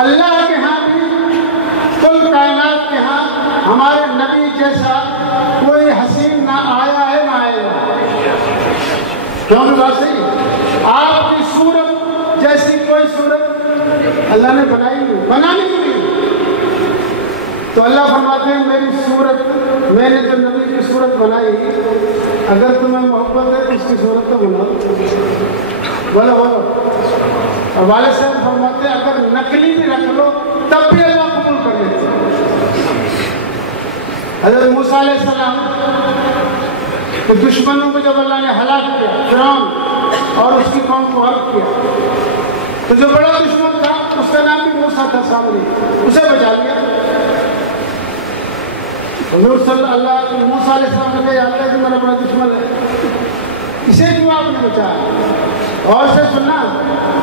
اللہ کے ہاں بھی کل کائنات کے ہاں ہمارے نبی جیسا کوئی حسین نہ آیا ہے نہ آئے گا. کیوں بات صحیح؟ آپ کی صورت جیسی کوئی صورت اللہ نے بنائی نہیں، بنانی نہیں. تو اللہ فرماتے ہیں میری صورت، میں نے جو نبی کی صورت بنائی، اگر تمہیں محبت ہے تو اس کی صورت تو بناؤ. بولو بولو. اور والد صاحب فرماتے ہیں اگر نقلی بھی رکھ لو تب بھی اللہ قبول کر لیتے. حضرت موسیٰ علیہ السلام کہ دشمنوں کو جب اللہ نے ہلاک کیا، فرعون اور اس کی قوم کو غرق کیا، تو جو بڑا دشمن تھا اس کا نام بھی موسیٰ تھا سامری، اسے بچا لیا. حضور صلی اللہ موسیٰ علیہ السلام نے کہا اللہ کہ میرا بڑا دشمن ہے، اسے کیوں آپ نے بچایا؟ اور سے سننا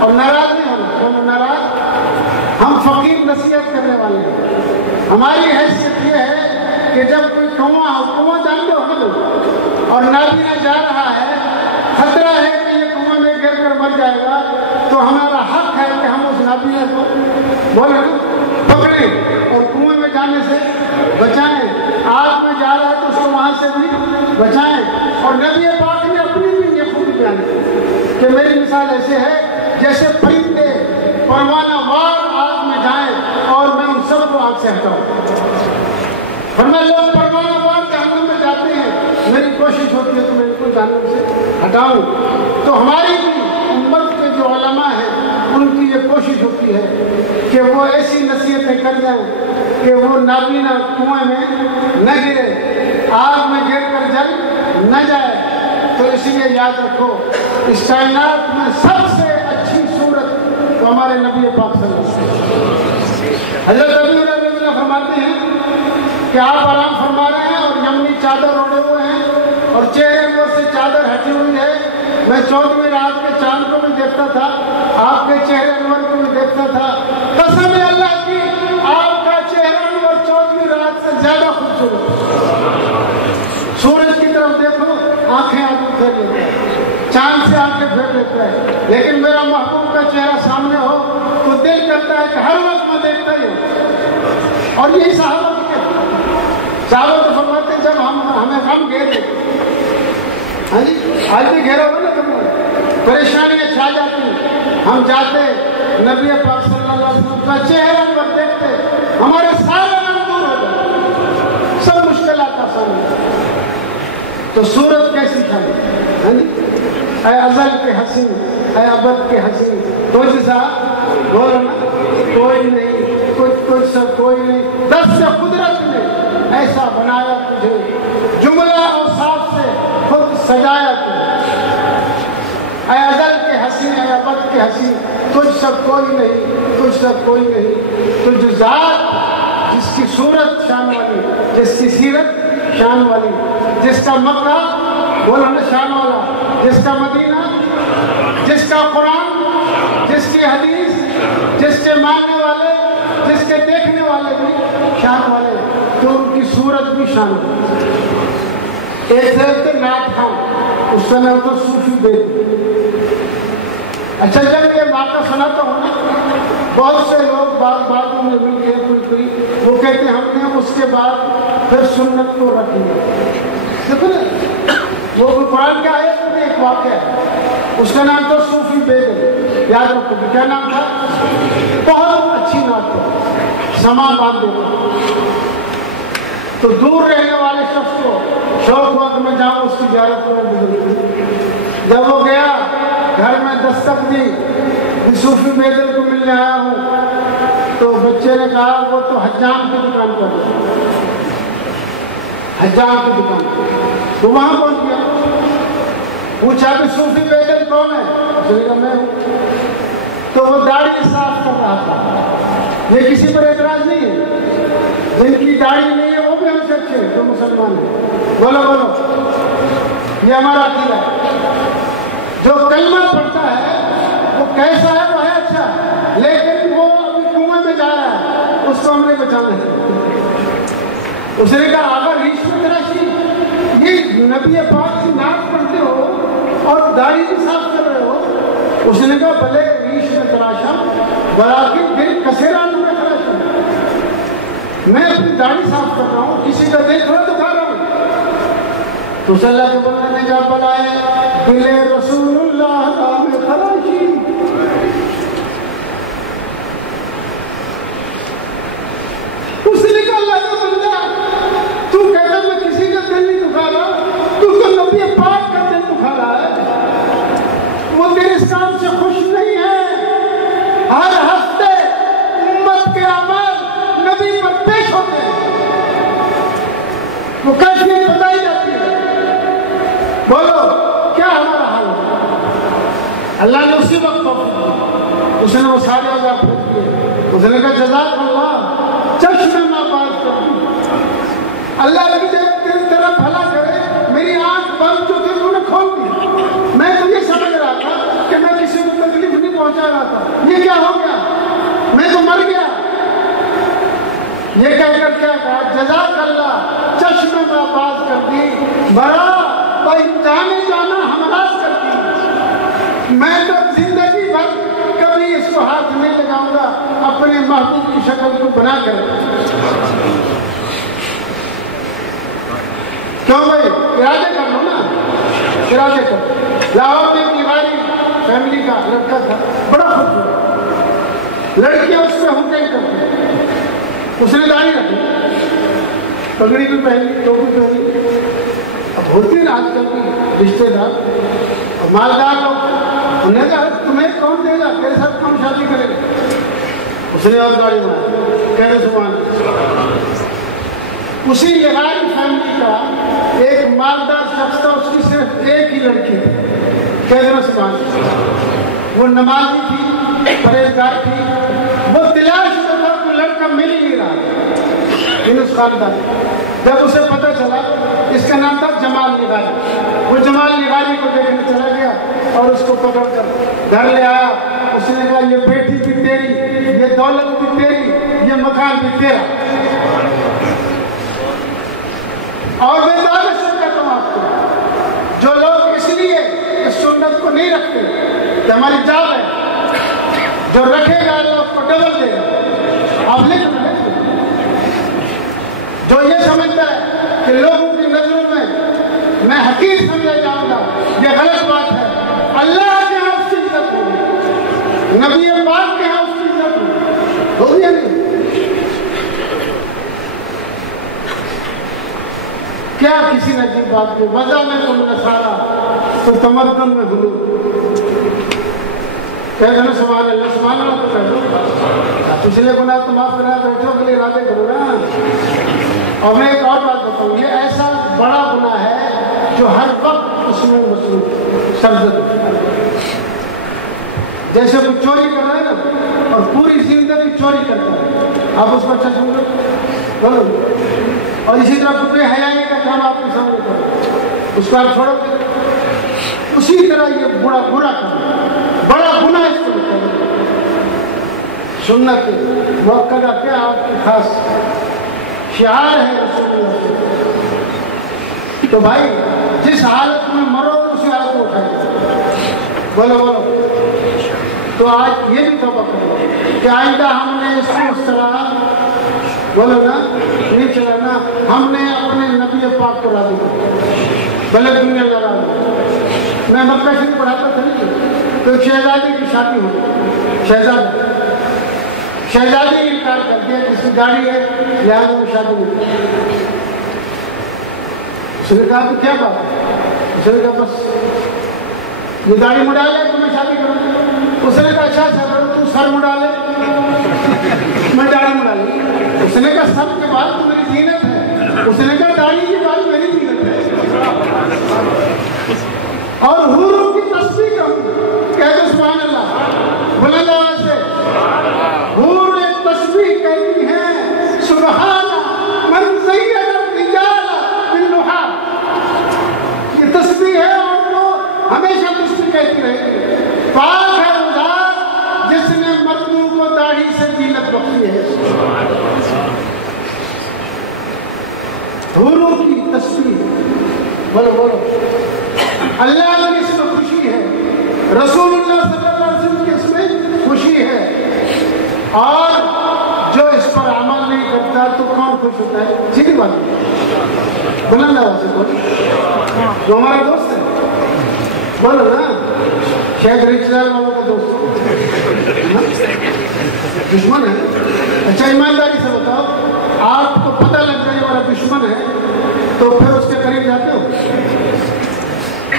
اور ناراض نہیں ہونا. کون ناراض؟ ہم فقیر نصیحت کرنے والے ہیں. ہماری حیثیت یہ ہے کہ جب کوئی کنواں ہو، کنواں جانتے ہو نا، اور نابینا جا رہا ہے، خطرہ ہے کہ یہ کنواں میں گر کر مر جائے گا، تو ہمارا حق ہے کہ ہم اس نابینا کو بولے نا پکڑیں اور کنویں میں جانے سے بچائیں. آگ میں جا رہا ہے تو اس کو وہاں سے بھی بچائیں. اور نبی پاک نے اپنی بھی یہ خوبی بیان کی کہ میری مثال ایسے ہے جیسے پرندے پروانہ وار آگ میں جائیں اور میں ان سب کو آگ سے ہٹاؤں. فرمایا لوگ پروانہ وار جہنم میں جاتے ہیں، میری کوشش ہوتی ہے کہ میں ان کو جہنم سے ہٹاؤں. تو ہماری بھی امت کے جو علماء ہیں ان کی یہ کوشش ہوتی ہے کہ وہ ایسی نصیحتیں کر جائیں کہ وہ نابینا کنویں میں نہ گرے، آگ میں گر کر جل نہ جائے. تو اسی لیے یاد رکھو اس کائنات میں سب سے اچھی صورت تو ہمارے نبی پاک صلی اللہ علیہ وسلم. حضرت ابی ہریرہ رضی اللہ فرماتے ہیں کہ آپ آرام فرما رہے ہیں اور یمنی چادر اوڑے ہوئے ہیں اور چہرے انور سے چادر ہٹی ہوئی ہے. میں 14ویں رات کے چاند کو بھی دیکھتا تھا، آپ کے چہرے انور کو بھی دیکھتا تھا. قسم ہے اللہ کی آپ کا چہرہ انور 14ویں رات سے زیادہ خوبصورت. سورج کی طرف دیکھو آنکھیں آگے پھیر لیتا ہے، چاند سے آنکھیں پھیر لیتا ہے، لیکن میرا محبوب کا چہرہ سامنے ہو تو دل کرتا ہے کہ ہر وقت میں دیکھتا ہی ہوں. اور یہی صحابہ کی صحابہ تو فرماتے ہیں جب ہمیں غم گھیرے، ہاں جی آج بھی گھیرا ہوا نا تم پریشانیاں چھا جاتی، ہم جاتے نبی پاک صلی اللہ علیہ وسلم کا چہرہ پر دیکھتے، ہمارے سارے غم دور ہو جاتے، سب مشکلات آسان ہو جاتی. تو صورت کیسی تھا؟ ہاں جی اے ازل کے حسین، اے ابد کے حسین، تجھ سا بولو نا کوئی نہیں، کچھ سا کوئی نہیں، دست قدرت نے ایسا بنایا تجھے، جملہ اور صاف سے خود سجایا تجھے. اے ازل کے حسین، اے ابد کے حسین، تجھ سب کوئی نہیں، تجھ سب کوئی نہیں. تجھ ذات جس کی صورت شان والی، جس کی سیرت شان والی، جس کا مکہ بولو نا شان والا، جس کا مدینہ، جس کا قرآن، جس کی حدیث، جس کے ماننے والے، جس کے دیکھنے والے بھی شان والے، تو ان کی صورت بھی شان والی. ایک تھے نعت خان، اس کا نام تھا صوفی بے. اچھا جب یہ واقعہ سناتا ہوں نا، بہت سے لوگ باتوں میں مل کے کوئی وہ کہتے ہیں ہم نے اس کے بعد پھر سنت کو رکھ لیا. دیکھو نا وہ قرآن کا آیت میں ایک واقعہ ہے، اس کا نام تھا صوفی بیگم. یاد رکھو کیا نام تھا؟ بہت اچھی نعت تھی، سما باندھ دیتا. تو دور رہنے والے شخص کو شوق ہوا کہ میں جاؤں اس کی زیارت میں گزرتی. جب وہ گیا گھر میں دستک دی، صوفی بیدل کو ملنے آیا ہوں، تو بچے نے کہا وہ تو حجام کی دکان پر ہے، حجام کی دکان. تو وہاں پہنچ گیا، پوچھا کہ صوفی بیدل کون ہے؟ اس نے کہا میں ہوں. تو وہ داڑھی صاف کر رہا تھا. یہ کسی پر اعتراض نہیں ہے، جن کی داڑھی نہیں ہے وہ بھی ہم سے اچھے ہیں جو مسلمان ہیں. بولو بولو، یہ ہمارا عقیدہ ہے. جو کلمہ پڑھتا ہے وہ کیسا ہے وہ ہے اچھا، لیکن وہ ابھی کنویں میں جا رہا ہے، اس کو ہم نے بچانا ہے. اس نے کہا اگر ریش میں تراشی، یہ نبی پاک کی نعت پڑھتے ہو اور داڑھی بھی صاف کر رہے ہو. اس نے کہا بھلے ریش میں تراشا، بلاکن دل کسیرا میں اپنی داڑھی صاف کر رہا ہوں، کسی کا دل تھوڑا دکھا رہا ہوں۔ تو صلی اللہ کے بندے نے کہا بلائے دل رسول اللہ نام خراشی، اس نے کہا اللہ کا بندہ تو کہتا میں کسی کا دل نہیں دکھا رہا، تو نبی پاک کا دل دکھا رہا ہے، وہ تیرے اس کام سے خوش نہیں ہے۔ ہر ہفتے امت کے اعمال نبی پر پیش ہوتے ہیں، وہ کیفیت بتائی جاتی ہے۔ بولو کیا ہمارا حال ہے؟ اللہ نے اسی وقت اس نے وہ سارے اوزار پھینک دیے، اس نے کہا جزاک اللہ، چشم میں بات کر دی، اللہ نے تیری طرح بھلا کرے، میری آنکھ بند جو تھی تو نے کھول دی، میں تجھے سمجھ رہا تھا کہ میں کسی کو تکلیف نہیں پہنچا رہا تھا، یہ کیا ہو گیا، میں تو مر گیا۔ یہ کہہ کر کیا کہا جزاک اللہ، چشم میں بات کر دی، برا بھائی جانے جانا ہمراز کر دی، میں تو زندگی بھر کبھی اس کو ہاتھ نہیں لگاؤں گا، اپنے محبوب کی شکل کو بنا کر۔ کیوں بھائی ارادے کر لو نا، ارادے کر۔ لاہور میں تیواری فیملی کا لڑکا تھا، بڑا خوبصورت، لڑکیاں اس پہ ہنٹنگ کرتی، اس نے داڑھی رکھی، پگڑی بھی پہنی، ٹوپی پہنی۔ اب ہوتی ہے نا آج کل کی رشتے دار اور مالدار لوگ، انہیں کہا تمہیں کون دے گا، تیرے ساتھ کون شادی کرے گا؟ اس نے اور گاڑی ماری، کہہ رہے سبحان اللہ۔ اسی لغاری فیملی کا ایک مالدار شخص تھا، اس کی صرف ایک ہی لڑکی تھی، کہہ رہے سبحان اللہ۔ وہ نمازی تھی، پرہیزگار تھی، وہ تلاش میں تھا، کوئی لڑکا مل ہی نہیں رہا اس خاندان۔ جب اسے پتہ چلا، اس کا نام تھا جمال نگاری، وہ جمال نگاری کو دیکھنے چلا گیا اور اس کو پکڑ کر گھر لے آیا۔ اس نے کہا یہ بیٹی بھی تیری، یہ دولت بھی تیری، یہ مکان بھی تیرا۔ اور میں دعوت سے کہتا ہوں آپ کو، جو لوگ اس لیے اس سنت کو نہیں رکھتے کہ ہماری جاب ہے، جو رکھے گا اللہ اس کو ڈبل دے گا۔ آپ لکھ رہے ہیں جو یہ سمجھتا ہے کہ لوگوں کی نظروں میں حقیر سمجھا جاؤں گا، یہ غلط بات ہے۔ اللہ کے ہاں اس کی عزت ہوگی، نبی پاک کے ہاں اس کی عزت ہوگی یا نہیں؟ کیا کسی نے عجیب بات کی، وضع میں تم نصارا تو تمدن میں غلو، کہہ دو سبحان اللہ، سبحان اللہ تو کہہ دو، پچھلے گناہ تو معاف کرنا، بیٹھوں کے لیے ارادے کرو نا۔ اور میں ایک اور بات بتاؤں، یہ ایسا بڑا گناہ ہے جو ہر وقت اس میں مصروف سرزد، جیسے کوئی چوری کر رہا ہے نا اور پوری زندگی چوری کرتا ہے، آپ اس کو اچھا سمجھو بولو، اور اسی طرح بے حیائی کا کام آپ کے سامنے کرو، اس کو آپ چھوڑو گے، اسی طرح یہ برا کام، بڑا گناہ اس کو کرو۔ سنت موقع کا کیا آپ کی خاص شعار ہے رسول اللہ سے، تو بھائی جس حالت میں مرو اسی حالت کو اٹھائیے، بولو بولو۔ تو آج یہ بھی توبہ کرو کہ آئندہ ہم نے اس کو اس طرح بولو نا نہیں چلانا، ہم نے اپنے نبی پاک کو راضی کیا، بھلے دنیا ناراض ہو۔ میں مکہ شریف پڑھاتا تھا نہیں، تو شہزادی کی شادی ہوئی، شہزادی نے انکار کر دیا، جس کی گاڑی ہے لہٰذا میں شادی نہیں کی۔ اس نے کہا تو کیا بات ہے؟ اس نے کہا بس یہ گاڑی مڑا لے تو میں شادی کروں۔ اس نے کہا اچھا تو سر مڑا لے، میں داڑھی مڑا لوں۔ اس نے کہا سب کے بعد تو میری زینت ہے، اس نے کہا داڑھی کے بعد میری زینت ہے۔ اور حوروں کی تسبیح کروں، کہہ دو سبحان اللہ بلند آواز سے، حور ایک تسبیح کہتی ہیں سبحان من زین الرجال بالنحا، یہ تسبیح ہے اور وہ ہمیشہ تسبیح کہتی رہے گی۔ پاک ہے وہ ذات جس نے مردوں کو داڑھی سے زینت بخشی ہے۔ حوروں کی تسبیح، بولو بولو، اللہ کی اس میں خوشی ہے، رسول اللہ صلی اللہ علیہ وسلم کی اس میں خوشی ہے۔ اور جو اس پر عمل نہیں کرتا تو کون خوش ہوتا ہے؟ سیدھی بات بلند آواز سے بولو، جو ہمارا دوست ہے بولو نا، شاید رشتہ دار والوں کا دوست دشمن ہے؟ اچھا ایمانداری سے بتاؤ، آپ کو پتہ لگ جائے ہمارا دشمن ہے تو پھر اس کے قریب جاتے ہو؟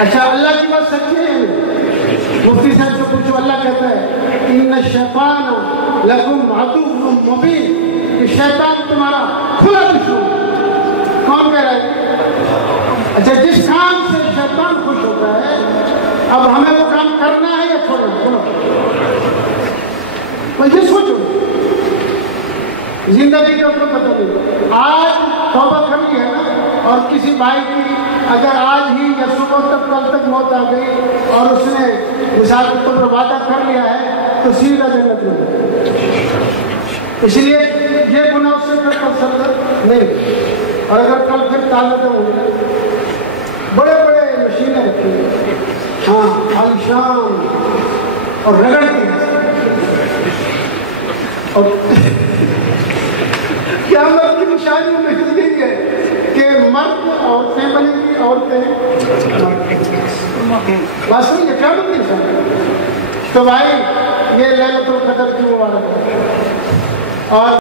اچھا اللہ کی بات سچی ہے؟ مفتی صاحب سے پوچھو، اللہ کہتا ہے ان الشیطان لکم عدو مبین، کہ شیطان تمہارا کھلا دشمن ہے۔ کون کہہ رہا ہے؟ اچھا جس کام سے شیطان خوش ہوتا ہے اب ہمیں وہ کام کرنا ہے یا چھوڑنا؟ بولو، یہ سوچو، زندگی کا کوئی پتہ نہیں۔ آج توبہ کر لی ہے نا، اور کسی بھائی کی اگر آج ہی یا صبح تک کل تک موت آ گئی اور اس نے مثال کے طور پر وعدہ کر لیا ہے تو سیدھا جنت میں جائے۔ اس لیے یہ گناہ اس سے کر سکتا نہیں۔ اور اگر کل پھر طالبیں ہوں گے، بڑے بڑے مشینیں رکھی ہیں، ہاں عالیشان اور رگڑتی ہیں، اور قیامت کی نشانیوں میں یہی ہے کہ مرد عورتیں بنیں گی، عورتیں بس یہ قیامت کی نشانی۔ تو بھائی یہ لیلۃ القدر کی مبارک ہے، اور